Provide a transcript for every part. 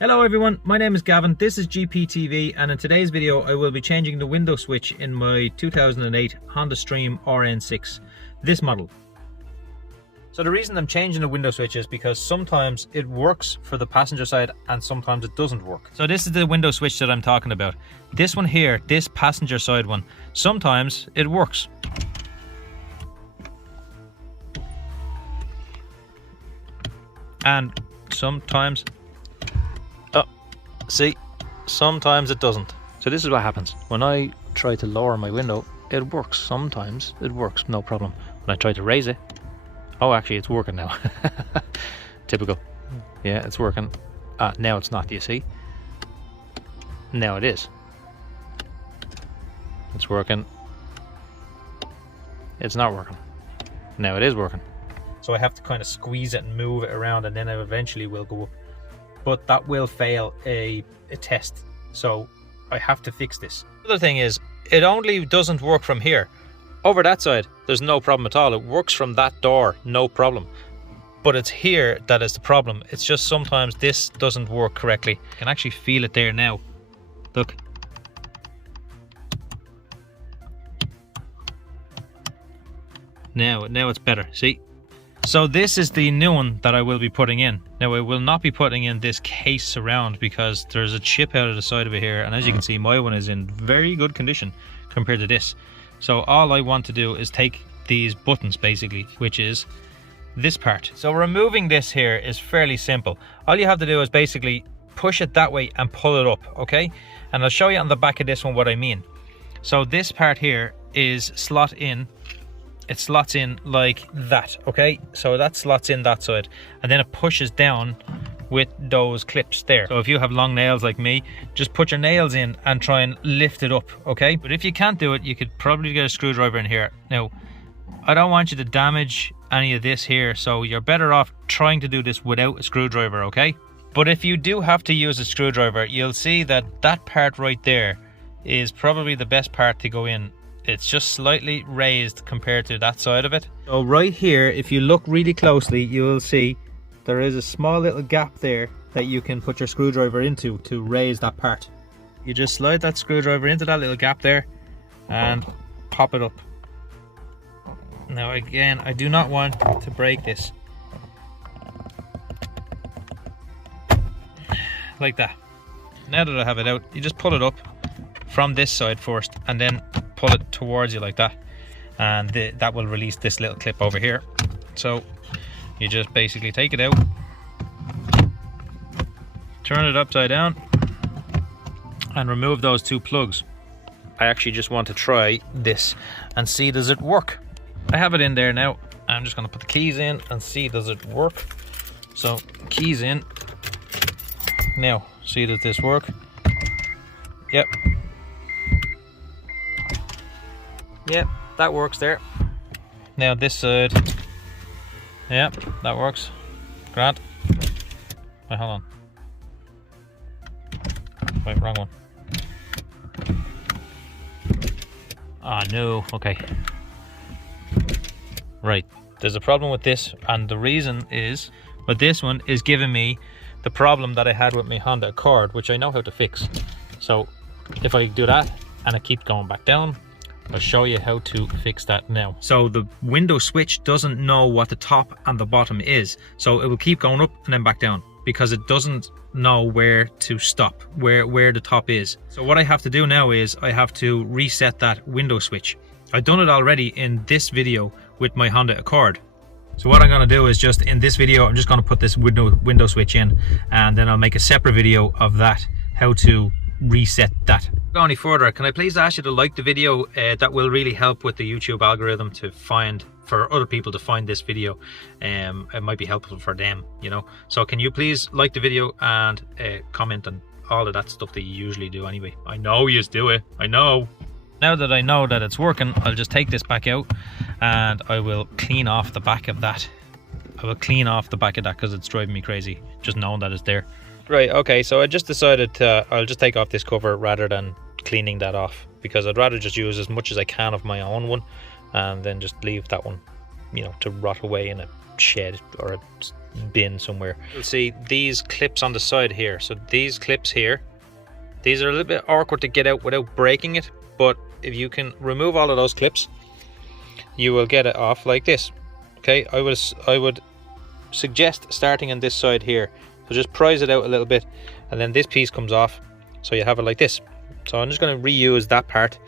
Hello everyone, my name is Gavin, this is GPTV, and in today's video I will be changing the window switch in my 2008 Honda Stream RN6, this model. So the reason I'm changing the window switch is because sometimes it works for the passenger side and sometimes it doesn't work. So this is the window switch that I'm talking about. This one here, this passenger side one, sometimes it works. And sometimes see, sometimes it doesn't. So this is what happens. When I try to lower my window, it works. Sometimes it works, no problem. When I try to raise it, oh, actually it's working now. Typical. Yeah, it's working. Now it's not, do you see? Now it is. It's working. It's not working. Now it is working. So I have to kind of squeeze it and move it around, and then it eventually will go up. But that will fail a test, so I have to fix this. The other thing is, it only doesn't work from here. Over that side, there's no problem at all. It works from that door, no problem. But it's here that is the problem. It's just sometimes this doesn't work correctly. I can actually feel it there now. Look. Now it's better, see? So this is the new one that I will be putting in. Now I will not be putting in this case surround because there's a chip out of the side of it here, and as you can see my one is in very good condition compared to this. So all I want to do is take these buttons basically, which is this part. So removing this here is fairly simple. All you have to do is basically push it that way and pull it up, okay? And I'll show you on the back of this one what I mean. So this part here is slot in. It slots in like that, okay? So that slots in that side, and then it pushes down with those clips there. So if you have long nails like me, just put your nails in and try and lift it up, okay? But if you can't do it, you could probably get a screwdriver in here. Now, I don't want you to damage any of this here, so you're better off trying to do this without a screwdriver, okay? But if you do have to use a screwdriver, you'll see that that part right there is probably the best part to go in. It's just slightly raised compared to that side of it. So right here, if you look really closely, you will see there is a small little gap there that you can put your screwdriver into to raise that part. You just slide that screwdriver into that little gap there and pop it up. Now again, I do not want to break this. Like that. Now that I have it out, you just pull it up from this side first and then pull it towards you like that, and that will release this little clip over here. So you just basically take it out, turn it upside down, and remove those two plugs. I actually just want to try this and see does it work. I have it in there now. I'm just going to put the keys in and see does it work. So keys in. Now see, does this work? Yep. Yep, that works there. Now this side. Yep, that works. Grant. Wait, hold on. Wait, wrong one. Ah, no, okay. Right, there's a problem with this, and the reason is, but this one is giving me the problem that I had with my Honda Accord, which I know how to fix. So if I do that and I keep going back down, I'll show you how to fix that now. So the window switch doesn't know what the top and the bottom is, so it will keep going up and then back down because it doesn't know where to stop, where the top is. So what I have to do now is I have to reset that window switch. I've done it already in this video with my Honda Accord. So what I'm going to do is just in this video, I'm just going to put this window switch in, and then I'll make a separate video of that, how to reset that. Go any further, can I please ask you to like the video? That will really help with the YouTube algorithm to find, for other people to find this video. It might be helpful for them, you know. So can you please like the video and comment on all of that stuff that you usually do anyway. I know you do it, I know. Now that I know that it's working, I'll just take this back out and I will clean off the back of that. I will clean off the back of that because it's driving me crazy just knowing that it's there. Right, okay, so I just decided I'll just take off this cover rather than cleaning that off, because I'd rather just use as much as I can of my own one and then just leave that one. you know, to rot away in a shed or a bin somewhere. You'll see these clips on the side here. So these clips here, these are a little bit awkward to get out without breaking it, but if you can remove all of those clips, you will get it off like this. Okay, I would suggest starting on this side here. So just prise it out a little bit, and then this piece comes off, so you have it like this. So I'm just going to reuse that part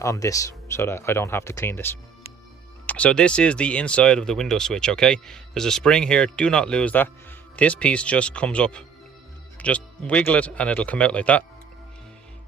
on this, so that I don't have to clean this. So this is the inside of the window switch. Okay, there's a spring here, do not lose that. This piece just comes up, just wiggle it and it'll come out like that.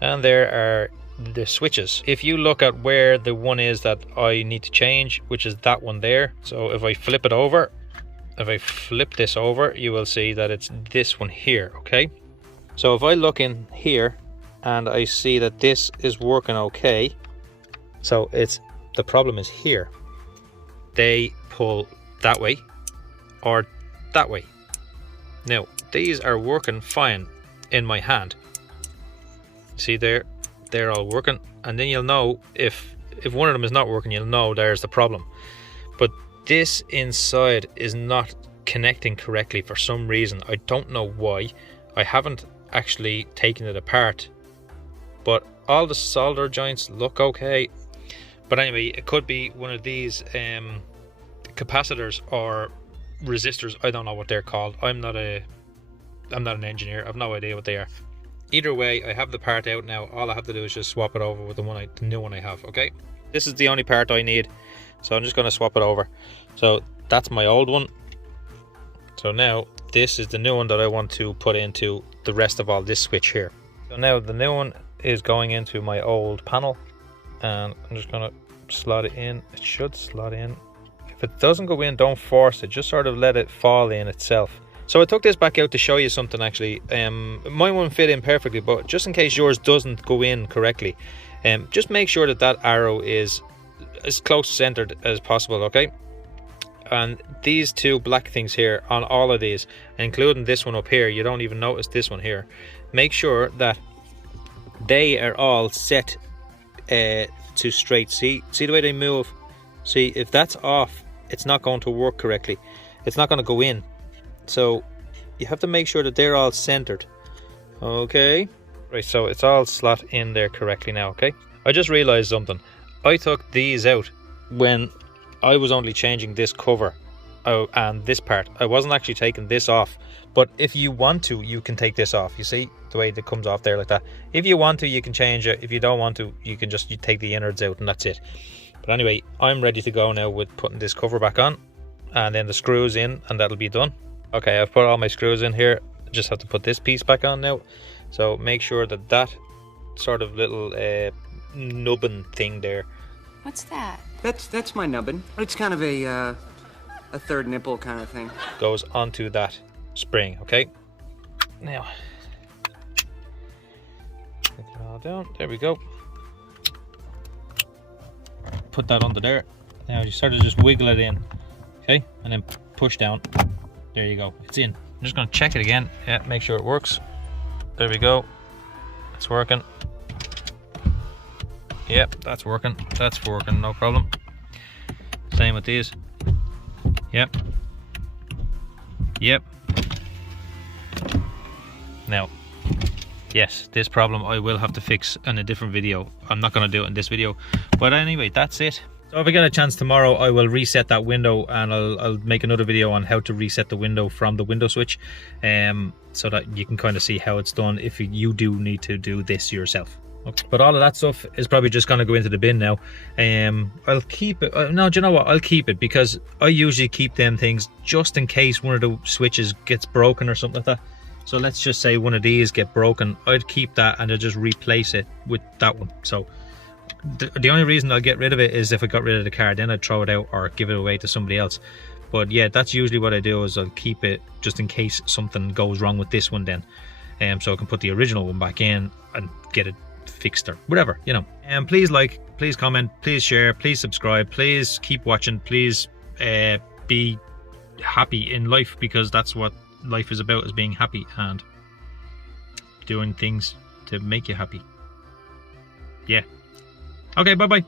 And there are the switches. If you look at where the one is that I need to change, which is that one there, so if I flip it over, if I flip this over, you will see that it's this one here. Okay, so if I look in here and I see that this is working okay, so it's, the problem is here, they pull that way or that way. Now these are working fine in my hand. See there, they're all working, and then you'll know if one of them is not working, you'll know there's the problem. But this inside is not connecting correctly for some reason. I don't know why. I haven't actually taken it apart, but all the solder joints look okay. But anyway, it could be one of these capacitors or resistors. I don't know what they're called. I'm not an engineer. I've no idea what they are. Either way, I have the part out now. All I have to do is just swap it over with the new one I have. Okay, this is the only part I need, so I'm just going to swap it over. So that's my old one. So now this is the new one that I want to put into the rest of all this switch here. So now the new one is going into my old panel, and I'm just going to slot it in. It should slot in. If it doesn't go in, don't force it, just sort of let it fall in itself. So I took this back out to show you something actually. Mine won't fit in perfectly, but just in case yours doesn't go in correctly, just make sure that that arrow is as close centered as possible. Okay, and these two black things here on all of these, including this one up here, you don't even notice this one here. Make sure that they are all set to straight. See the way they move? See, if that's off, it's not going to work correctly. It's not going to go in. So you have to make sure that they're all centered. Okay, right, so it's all slot in there correctly now. Okay, I just realized something. I took these out when I was only changing this cover and this part. I wasn't actually taking this off, but if you want to, you can take this off. You see the way that comes off there like that? If you want to, you can change it. If you don't want to, you can just take the innards out and that's it. But anyway, I'm ready to go now with putting this cover back on and then the screws in, and that'll be done. Okay, I've put all my screws in here. I just have to put this piece back on now. So make sure that that sort of little nubbin thing there. What's that? That's my nubbin. It's kind of a third nipple kind of thing. Goes onto that spring. Okay. Now, get it all down. There we go. Put that under there. Now you sort of just wiggle it in. Okay, and then push down. There you go, it's in. I'm just going to check it again. Yeah, make sure it works. There we go. It's working. Yep, that's working. That's working, no problem. Same with these. Yep. Yep. Now, yes, this problem I will have to fix in a different video. I'm not going to do it in this video. But anyway, that's it. So if I get a chance tomorrow, I will reset that window, and I'll make another video on how to reset the window from the window switch, so that you can kind of see how it's done if you do need to do this yourself. Okay. But all of that stuff is probably just going to go into the bin now. I'll keep it. No, do you know what? I'll keep it because I usually keep them things just in case one of the switches gets broken or something like that. So let's just say one of these get broken. I'd keep that and I'll just replace it with that one. So the only reason I'll get rid of it is if I got rid of the car, then I'd throw it out or give it away to somebody else. But yeah, that's usually what I do, is I'll keep it just in case something goes wrong with this one then. So I can put the original one back in and get it fixed or whatever, you know. And please like, please comment, please share, please subscribe, please keep watching, please be happy in life, because that's what life is about, is being happy and doing things to make you happy. Yeah. Okay, bye bye.